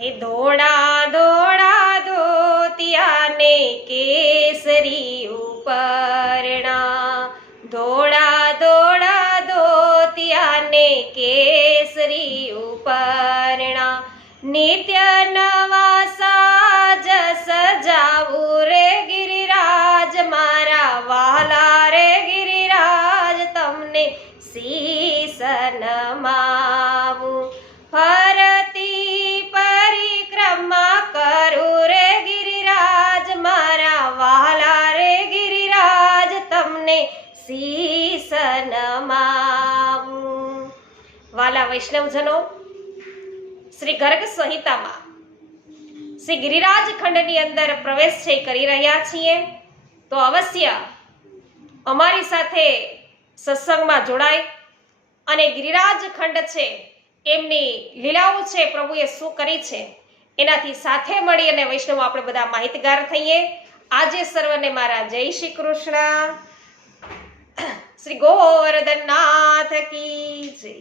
હે ધોળા ધોળા ધોતિયા ને કેસરી ઉપરણા, ધોળા ધોળા ધોતિયા ને કેસરી ઉપરણા, નિત્ય નવા સાજ સજાવું રે ગિરિરાજ મારા વાલા રે ગિરિરાજ, તમને શીશ નમાવું. ફરતી પરિક્રમા કરું રે ગિરિરાજ મારા વાલા રે ગિરિરાજ, તમને શીશ નમાવું. વાલા વૈષ્ણવજનો, શ્રી ગર્ગ સંહિતામાં શ્રી ગિરિરાજ ખંડની અંદર પ્રવેશ છે કરી રહ્યા છીએ, તો અવશ્ય અમારી સાથે સત્સંગમાં જોડાય અને ગિરિરાજ ખંડ છે એમની લીલાઓ છે, પ્રભુએ શું કરી છે એનાથી સાથે મળી અને વૈષ્ણવ આપણે બધા માહિતગાર થઈએ. આજે સર્વને મારા જય શ્રી કૃષ્ણ. શ્રી ગોવર્ધનનાથ કી જય.